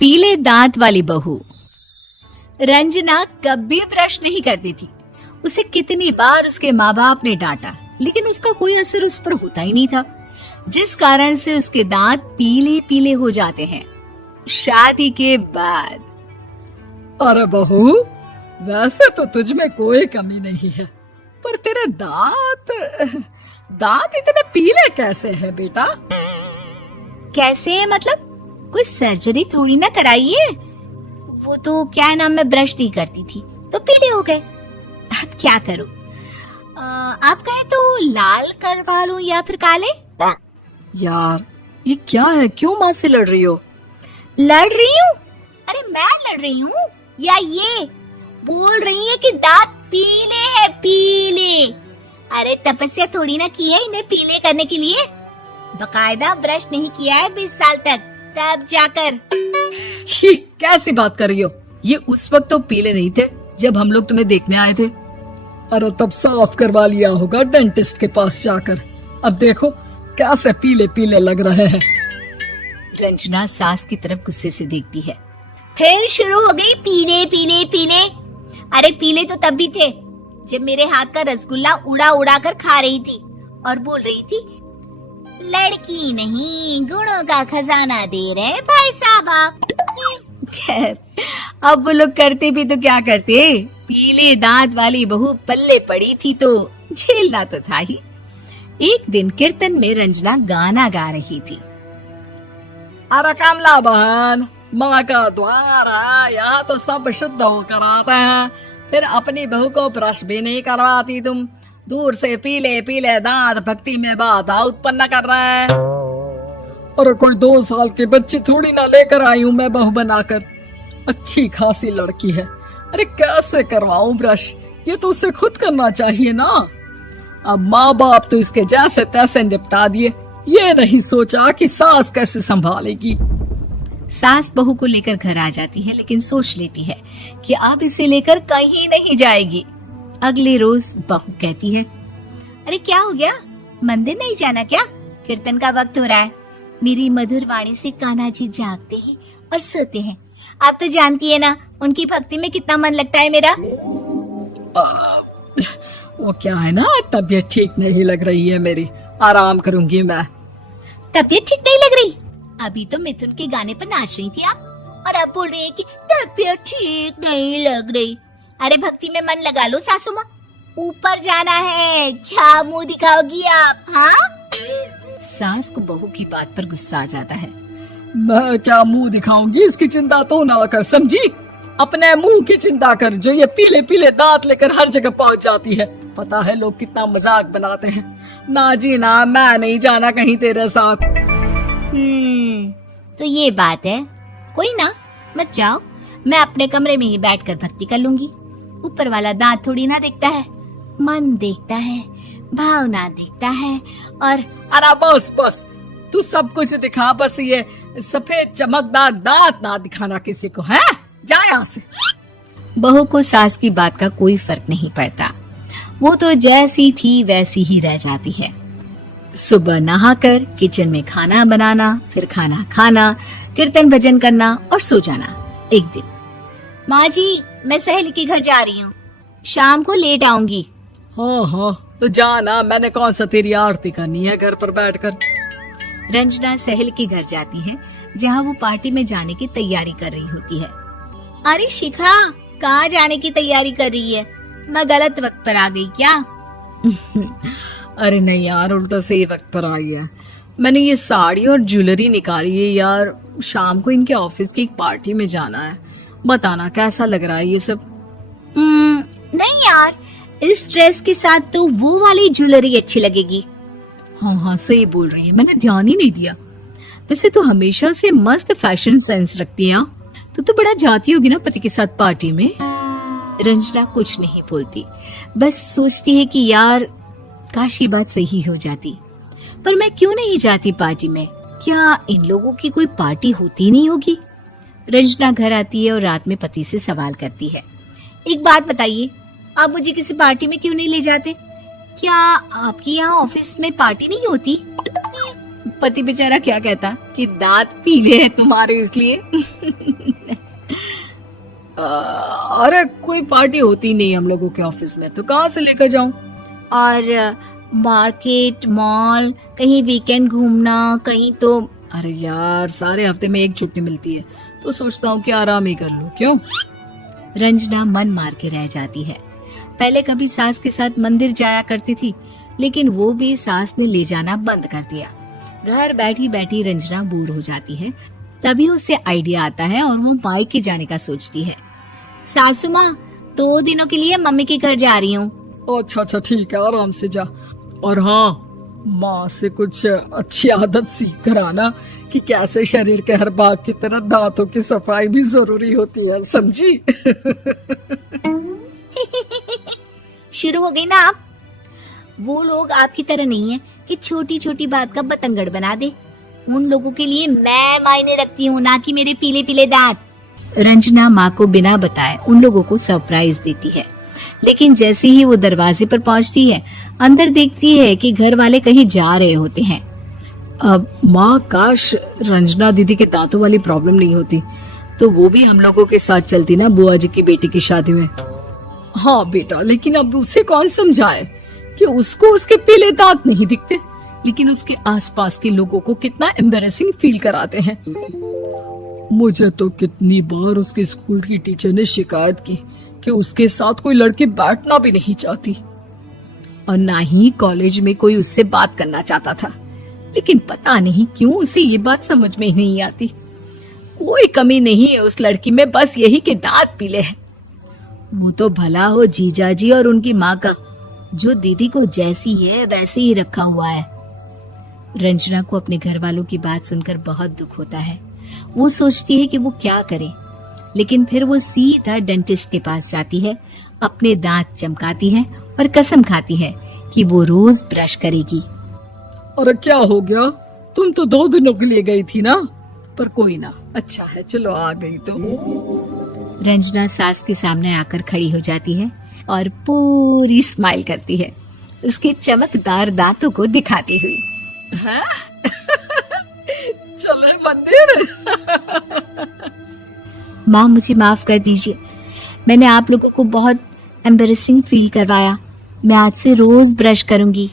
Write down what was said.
पीले दांत वाली बहू। रंजना कभी ब्रश नहीं करती थी। उसे कितनी बार उसके माँ बाप ने डांटा, लेकिन उसका कोई असर उस पर होता ही नहीं था, जिस कारण से उसके दांत पीले पीले हो जाते हैं। शादी के बाद अरे बहू, वैसे तो तुझ में कोई कमी नहीं है, पर तेरे दांत इतने पीले कैसे हैं बेटा? कैसे मतलब? कोई सर्जरी थोड़ी ना कराइए। वो तो क्या नाम, मैं ब्रश नहीं करती थी तो पीले हो गए। अब क्या करूं? आप कहे तो लाल करवा लूं या फिर काले? यार ये क्या है, क्यों माँ से लड़ रही हो? लड़ रही हूँ? अरे मैं लड़ रही हूँ या ये बोल रही है कि दांत पीले हैं, पीले। अरे तपस्या थोड़ी ना की है इन्हें पीले करने के लिए। बकायदा ब्रश नहीं किया है 20 साल तक, तब जाकर। छी, कैसी बात कर रही हो? ये उस वक्त तो पीले नहीं थे जब हम लोग तुम्हें देखने आए थे। अरे तब साफ करवा लिया होगा डेंटिस्ट के पास जाकर। अब देखो कैसे पीले पीले लग रहे हैं। रंजना सास की तरफ गुस्से से देखती है। फिर शुरू हो गई पीले पीले पीले। अरे पीले तो तब भी थे जब मेरे हाथ का रसगुल्ला उड़ा उड़ा कर खा रही थी और बोल रही थी, लड़की नहीं गुणों का खजाना दे रहे भाई साहब आप। खैर, अब वो लोग करते भी तो क्या करते, पीले दांत वाली बहू पल्ले पड़ी थी तो झेलना तो था ही। एक दिन कीर्तन में रंजना गाना गा रही थी। अरे कमला बहन, माँ का द्वार है, यहाँ तो सब शुद्ध होकर आते हैं, फिर अपनी बहू को ब्रश भी नहीं करवाती तुम। दूर से पीले पीले दांत भक्ति में बाधा उत्पन्न कर रहे हैं। अरे कोई 2 साल के बच्चे थोड़ी ना लेकर आई हूँ मैं बहू बनाकर। अच्छी खासी लड़की है, अरे कैसे करवाऊं ब्रश? ये तो उसे खुद करना चाहिए ना। अब माँ बाप तो इसके जैसे तैसे निपटा दिए, ये नहीं सोचा कि सास कैसे संभालेगी। सास बहू को लेकर घर आ जाती है, लेकिन सोच लेती है कि अब इसे लेकर कहीं नहीं जाएगी। अगले रोज बहू कहती है, अरे क्या हो गया, मंदिर नहीं जाना क्या? कीर्तन का वक्त हो रहा है। मेरी मधुर वाणी से कान्हा जी जागते हैं और सोते हैं। आप तो जानती है ना उनकी भक्ति में कितना मन लगता है मेरा। वो क्या है ना, तबीयत ठीक नहीं लग रही है मेरी, आराम करूंगी मैं। तबीयत ठीक नहीं लग रही? अभी तो मिथुन के गाने पर नाच रही थी आप, और अब बोल रही है कि तबीयत ठीक नहीं लग रही। अरे भक्ति में मन लगा लो सासू माँ, ऊपर जाना है, क्या मुंह दिखाओगी आप? हाँ? सास को बहू की बात पर गुस्सा आ जाता है। मैं क्या मुंह दिखाऊंगी, इसकी चिंता तो ना कर, समझी? अपने मुंह की चिंता कर, जो ये पीले पीले दांत लेकर हर जगह पहुंच जाती है। पता है लोग कितना मजाक बनाते हैं। ना जी ना, मैं नहीं जाना कहीं तेरे साथ। तो ये बात है, कोई ना, मत जाओ, मैं अपने कमरे में ही बैठकर भक्ति कर लूंगी। ऊपर वाला दांत थोड़ी ना देखता है, मन देखता है, भावना देखता है। और अरे बस बस, तू सब कुछ दिखा, बस ये सफेद चमकदार दांत ना दिखाना किसी को, है? जा यहाँ से। बहू को सास की बात का कोई फर्क नहीं पड़ता, वो तो जैसी थी वैसी ही रह जाती है। सुबह नहाकर किचन में खाना बनाना, फिर खाना खाना, कीर्तन भजन करना और सो जाना। एक दिन, माँ जी मैं सहेली के घर जा रही हूँ, शाम को लेट आऊंगी। हाँ हाँ तो जाना, मैंने कौन सा तेरी आरती करनी है घर पर बैठकर। रंजना सहेली के घर जाती है, जहाँ वो पार्टी में जाने की तैयारी कर रही होती है। अरे शिखा, कहाँ जाने की तैयारी कर रही है? मैं गलत वक्त पर आ गई क्या? अरे नहीं यार, उल्टा सही वक्त पर आई है। मैंने ये साड़ी और ज्वेलरी निकाली है यार, शाम को इनके ऑफिस की एक पार्टी में जाना है। बताना कैसा लग रहा है ये सब? नहीं यार, इस ड्रेस के साथ तो वो वाली ज्वेलरी अच्छी लगेगी। हाँ हाँ सही बोल रही है, मैंने ध्यान ही नहीं दिया। वैसे तो हमेशा से मस्त फैशन सेंस रखती है। तो बड़ा जाती होगी ना पति के साथ पार्टी में। रंजना कुछ नहीं बोलती, बस सोचती है कि यार काश ये बात सही हो जाती, पर मैं क्यों नहीं जाती पार्टी में? क्या इन लोगों की कोई पार्टी होती नहीं होगी? रंजना घर आती है और रात में पति से सवाल करती है, एक बात बताइए, आप मुझे किसी पार्टी में क्यों नहीं ले जाते? क्या आपकी यहाँ ऑफिस में पार्टी नहीं होती? पति बेचारा क्या कहता कि दांत पीले हैं तुम्हारे इसलिए। अरे कोई पार्टी होती नहीं हम लोगों के ऑफिस में, तो कहाँ से लेकर जाऊं? और मार्केट, मॉल, कहीं वीकेंड घूमना, कहीं तो। अरे यार सारे हफ्ते में एक छुट्टी मिलती है, तो सोचता हूँ कि आराम ही कर लूं। क्यों? रंजना मन मार के रह जाती है। पहले कभी सास के साथ मंदिर जाया करती थी, लेकिन वो भी सास ने ले जाना बंद कर दिया। घर बैठी बैठी रंजना बोर हो जाती है। तभी उसे आइडिया आता है और वो मायके जाने का सोचती है। सासू माँ, 2 दिनों के लिए मम्मी के घर जा रही हूँ। अच्छा ठीक है, आराम से जा। और हाँ, माँ से कुछ अच्छी आदत सीख कर आना कि कैसे शरीर के हर भाग की तरह दांतों की सफाई भी जरूरी होती है, समझी? शुरू हो गई ना आप। वो लोग आपकी तरह नहीं है कि छोटी छोटी बात का बतंगड़ बना दे। उन लोगों के लिए मैं मायने रखती हूँ, ना कि मेरे पीले पीले दांत। रंजना माँ को बिना बताए उन लोगों को सरप्राइज देती है, लेकिन जैसे ही वो दरवाजे पर पहुंचती है, अंदर देखती है कि घर वाले कहीं जा रहे होते हैं। अब माँ, काश रंजना दीदी के दांतों वाली प्रॉब्लम नहीं होती, तो वो भी हम लोगों के साथ चलती ना बुआ जी की बेटी की शादी में। हाँ बेटा, लेकिन अब उसे कौन समझाए कि उसको उसके पीले दांत नहीं दिखते, लेकिन उसके आसपास के लोगों को कितना एम्बैरेसिंग फील कराते हैं। मुझे तो कितनी बार उसके स्कूल की टीचर ने शिकायत की कि उसके साथ कोई लड़की बैठना भी नहीं चाहती, और ना ही कॉलेज में कोई उससे बात करना चाहता था। लेकिन पता नहीं क्यों उसे ये बात समझ में ही नहीं आती। कोई कमी नहीं है उस लड़की में, बस यही कि दांत पीले हैं। वो तो भला हो जीजा जी और उनकी माँ का, जो दीदी को जैसी है वैसे ही रखा हुआ है। रंजना को अपने घर वालों की बात सुनकर बहुत दुख होता है। वो सोचती है कि वो क्या करे, लेकिन फिर वो सीधा डेंटिस्ट के पास जाती है, अपने दांत चमकाती है और कसम खाती है कि वो रोज ब्रश करेगी। अरे क्या हो गया? तुम तो 2 दिनों के लिए गई थी ना, पर कोई ना, अच्छा है, चलो आ गई तो। रंजना सास के सामने आकर खड़ी हो जाती है और पूरी स्माइल करती है, उसके चमकदार दांतों को दिखाती हुई। हैं? चले मंदिर। माँ, मुझे माफ कर दीजिए, मैंने आप लोगों को बहुत एम्बैरेसिंग फील करवाया। मैं आज से रोज ब्रश करूंगी।